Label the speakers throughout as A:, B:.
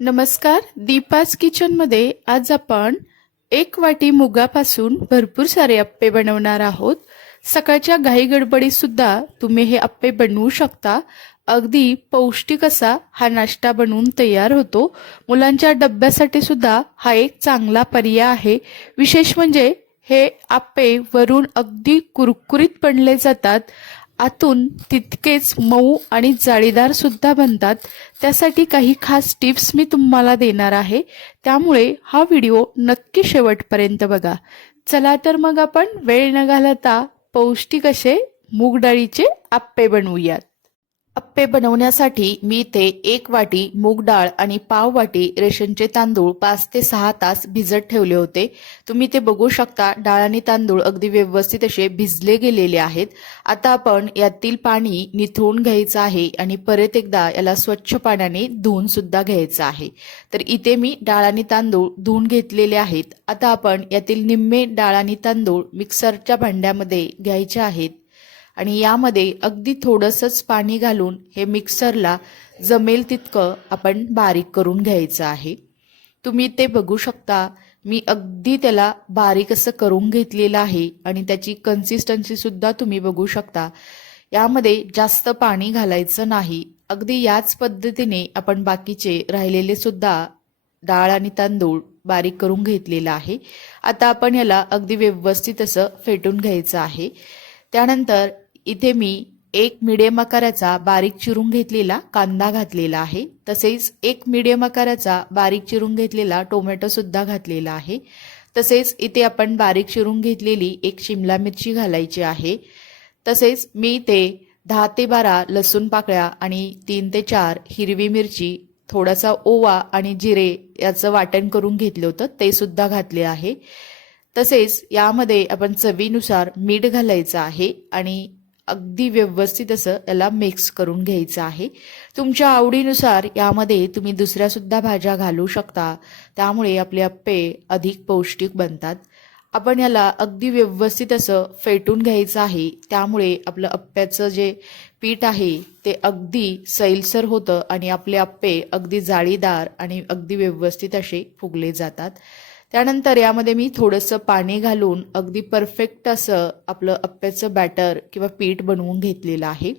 A: नमस्कार दीपाज किचनमध्ये आज आपण एक वाटी मुगापासून भरपूर सारे अप्पे बनवणार आहोत. सकाळच्या घाई गडबडीतसुद्धा तुम्ही हे अप्पे बनवू शकता. अगदी पौष्टिक असा हा नाश्ता बनवून तयार होतो. मुलांच्या डब्यासाठी सुद्धा हा एक चांगला पर्याय आहे. विशेष म्हणजे हे आप्पे वरून अगदी कुरकुरीत बनले जातात. आतून तितकेच मऊ आणि जाळीदार सुद्धा बनतात. त्यासाठी काही खास टिप्स मी तुम्हाला देणार आहे. त्यामुळे हा व्हिडिओ नक्की शेवटपर्यंत बघा. चला तर मग आपण वेळ न घालता पौष्टिक असे मूग डाळीचे आप्पे बनवूयात. अप्पे बनवण्यासाठी मी इथे एक वाटी मूग डाळ आणि पाव वाटी रेशनचे तांदूळ पाच ते सहा तास भिजत ठेवले होते. तुम्ही ते बघू शकता डाळ आणि तांदूळ अगदी व्यवस्थित असे भिजले गेलेले आहेत. आता आपण यातील पाणी निथळून घ्यायचं आहे आणि परत एकदा याला स्वच्छ पाण्याने धुवून सुद्धा घ्यायचं आहे. तर इथे मी डाळ आणि तांदूळ धुवून घेतलेले आहेत. आता आपण यातील निम्मे डाळ आणि तांदूळ मिक्सरच्या भांड्यामध्ये घ्यायचे आहेत. आणि यामध्ये अगदी थोडंसंच पाणी घालून हे मिक्सरला जमेल तितकं आपण बारीक करून घ्यायचं आहे. तुम्ही ते बघू शकता. मी अगदी त्याला बारीक असं करून घेतलेलं आहे आणि त्याची कन्सिस्टन्सीसुद्धा तुम्ही बघू शकता. यामध्ये जास्त पाणी घालायचं नाही. अगदी याच पद्धतीने आपण बाकीचे राहिलेले सुद्धा डाळ आणि तांदूळ बारीक करून घेतलेला आहे. आता आपण याला अगदी व्यवस्थित असं फेटून घ्यायचं आहे. त्यानंतर इथे मी एक मिडियम आकाराचा बारीक चिरून घेतलेला कांदा घातलेला आहे. तसेच एक मिडियम आकाराचा बारीक चिरून घेतलेला टोमॅटो सुद्धा घातलेला आहे. तसेच इथे आपण बारीक चिरून घेतलेली एक शिमला मिरची घालायची आहे. तसेच मी इथे दहा ते बारा लसूण पाकळ्या आणि तीन ते चार हिरवी मिरची थोडासा ओवा आणि जिरे याचं वाटण करून घेतलं होतं ते सुद्धा घातले आहे. तसेच यामध्ये आपण चवीनुसार मीठ घालायचं आहे आणि अगदी व्यवस्थित असं याला मिक्स करून घ्यायचं आहे. तुमच्या आवडीनुसार यामध्ये तुम्ही दुसऱ्यासुद्धा भाज्या घालू शकता. त्यामुळे आपले अप्पे अधिक पौष्टिक बनतात. आपण याला अगदी व्यवस्थित असं फेटून घ्यायचं आहे. त्यामुळे आपलं अप्प्याचं जे पीठ आहे ते अगदी सैलसर होतं आणि आपले अप्पे अगदी जाळीदार आणि अगदी व्यवस्थित असे फुगले जातात. त्यानंतर यामध्ये मी थोडंसं पाणी घालून अगदी परफेक्ट असं आपलं अप्प्याचं बॅटर किंवा पीठ बनवून घेतलेलं आहे.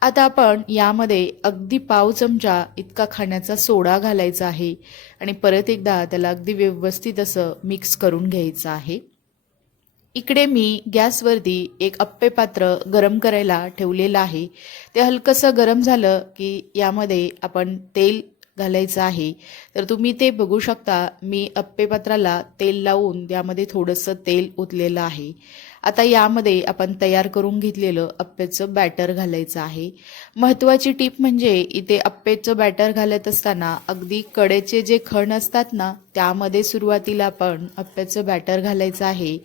A: आता आपण यामध्ये अगदी पाव चमचा इतका खाण्याचा सोडा घालायचा आहे आणि परत एकदा त्याला अगदी व्यवस्थित असं मिक्स करून घ्यायचं आहे. इकडे मी गॅसवरती एक अप्पे पात्र गरम करायला ठेवलेलं आहे. ते हलकंसं गरम झालं की यामध्ये आपण तेल घालायचं आहे. तर तुम्ही ते बघू शकता. मी अप्पे पात्राला तेल लावून त्यामध्ये थोडंसं तेल ओतलेलं आहे. आता यामध्ये आपण तयार करून घेतलेलं अप्पेचं बॅटर घालायचं आहे. महत्त्वाची टीप म्हणजे इथे अप्पेचं बॅटर घालत असताना अगदी कडेचे जे खण असतात ना त्यामध्ये सुरुवातीला आपण अप्प्याचं बॅटर घालायचं आहे.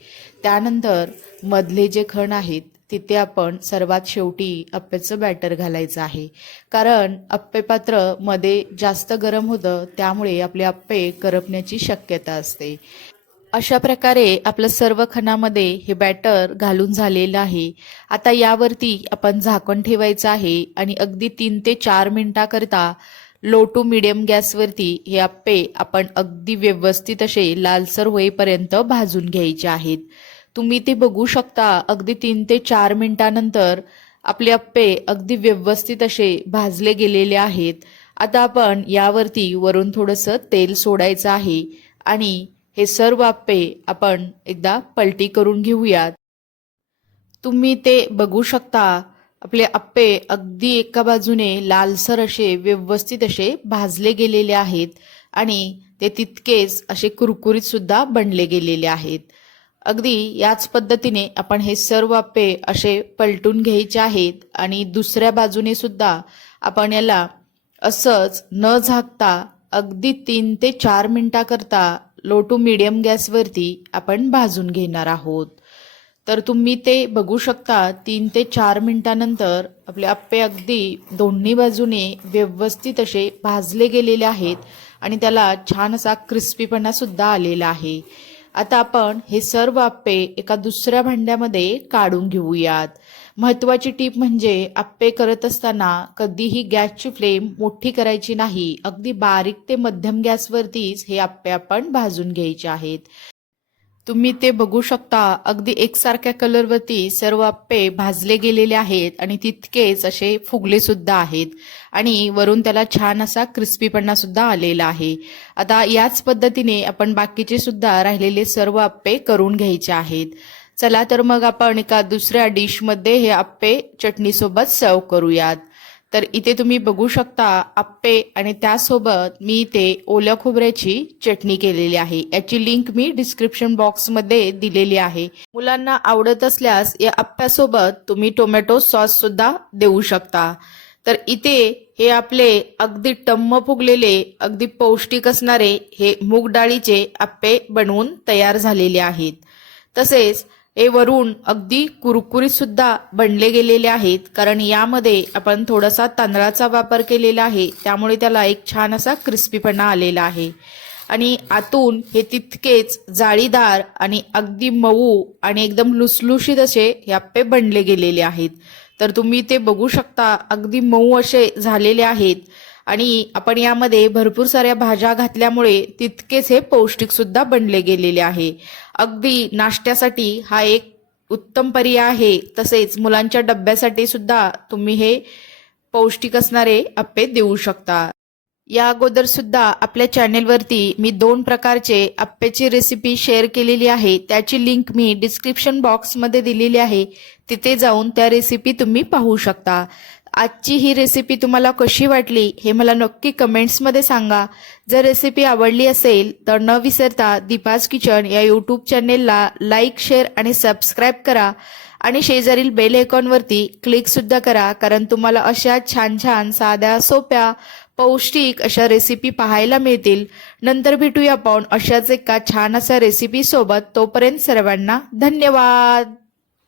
A: त्यानंतर मधले जे खण आहेत तिथे आपण सर्वात शेवटी अप्प्याचं बॅटर घालायचं आहे. कारण अप्पे पात्रमध्ये जास्त गरम होतं त्यामुळे आपले अप्पे करपण्याची शक्यता असते. अशा प्रकारे आपलं सर्व खणामध्ये हे बॅटर घालून झालेलं आहे. आता यावरती आपण झाकण ठेवायचं आहे आणि अगदी तीन ते चार मिनिटाकरता लो टू मिडियम गॅसवरती हे अप्पे आपण अगदी व्यवस्थित असे लालसर होईपर्यंत भाजून घ्यायचे आहेत. तुम्ही ते बघू शकता. अगदी तीन ते चार मिनिटानंतर आपले अप्पे अगदी व्यवस्थित असे भाजले गेलेले आहेत. आता आपण यावरती वरून थोडंसं तेल सोडायचं आहे आणि हे सर्व अप्पे आपण एकदा पलटी करून घेऊयात. तुम्ही ते बघू शकता. आपले अप्पे अगदी एका बाजूने लालसर असे व्यवस्थित असे भाजले गेलेले आहेत आणि ते तितकेच असे कुरकुरीत सुद्धा बनले गेलेले आहेत. अगदी याच पद्धतीने आपण हे सर्व आप्पे असे पलटून घ्यायचे आहेत आणि दुसऱ्या बाजूने सुद्धा आपण याला असंच न झाकता अगदी तीन ते चार मिनटाकरता लो टू मिडियम गॅसवरती आपण भाजून घेणार आहोत. तर तुम्ही ते बघू शकता तीन ते चार मिनटानंतर आपले आप्पे अगदी दोन्ही बाजूने व्यवस्थित असे भाजले गेलेले आहेत आणि त्याला छान असा क्रिस्पीपणा सुद्धा आलेला आहे. आता आपण हे सर्व आप्पे एका दुसऱ्या भांड्यामध्ये काढून घेऊयात. महत्त्वाची टीप म्हणजे आप्पे करत असताना कधीही गॅसची फ्लेम मोठी करायची नाही. अगदी बारीक ते मध्यम गॅसवरतीच हे आप्पे आपण भाजून घ्यायचे आहेत. तुम्ही ते बघू शकता. अगदी एकसारख्या कलरवरती सर्व आप्पे भाजले गेलेले आहेत आणि तितकेच असे फुगले सुद्धा आहेत. आणि वरून त्याला छान असा क्रिस्पीपणा सुद्धा आलेला आहे. आता याच पद्धतीने आपण बाकीचे सुद्धा राहिलेले सर्व आप्पे करून घ्यायचे आहेत. चला तर मग आपण एका दुसऱ्या डिशमध्ये हे आप्पे चटणीसोबत सर्व करूयात. तर इथे तुम्ही बघू शकता आप्पे आणि त्यासोबत मी इथे ओल्या खोबऱ्याची चटणी केलेली आहे. याची लिंक मी डिस्क्रिप्शन बॉक्समध्ये दिलेली आहे. मुलांना आवडत असल्यास या आप्प्यासोबत तुम्ही टोमॅटो सॉस सुद्धा देऊ शकता. तर इथे हे आपले अगदी टम्म फुगलेले अगदी पौष्टिक असणारे हे मूग डाळीचे आप्पे बनवून तयार झालेले आहेत. तसेच हे वरून अगदी कुरकुरीत सुद्धा बनले गेलेले आहेत कारण यामध्ये आपण थोडासा तांदळाचा वापर केलेला आहे त्यामुळे त्याला एक छान असा क्रिस्पीपणा आलेला आहे. आणि आतून हे तितकेच जाळीदार आणि अगदी मऊ आणि एकदम लुसलुशीत असे हे आप्पे बनले गेलेले आहेत. तर तुम्ही ते बघू शकता अगदी मऊ असे झालेले आहेत. आणि आपण यामध्ये भरपूर साऱ्या भाज्या घातल्यामुळे तितकेच हे पौष्टिक सुद्धा बनले गेलेले आहे. अगदी नाश्त्यासाठी हा एक उत्तम पर्याय आहे. तसेच मुलांच्या डब्यासाठी सुद्धा तुम्ही हे पौष्टिक असणारे अप्पे देऊ शकता. या अगोदर सुद्धा आपल्या चॅनेलवरती मी दोन प्रकारचे अप्प्याची रेसिपी शेअर केलेली आहे. त्याची लिंक मी डिस्क्रिप्शन बॉक्समध्ये दिलेली आहे. तिथे जाऊन त्या रेसिपी तुम्ही पाहू शकता. आजची ही रेसिपी तुम्हाला कशी वाटली हे मला नक्की कमेंट्समध्ये सांगा. जर रेसिपी आवडली असेल तर न विसरता दीपाज किचन या यूट्यूब चॅनेलला लाईक शेअर आणि सबस्क्राईब करा. आणि शेजारील बेल आयकॉनवरती क्लिकसुद्धा करा कारण तुम्हाला अशा छान छान साध्या सोप्या पौष्टिक अशा रेसिपी पाहायला मिळतील. नंतर भेटूया आपण अशाच एका छान अशा रेसिपीसोबत तोपर्यंत सर्वांना धन्यवाद!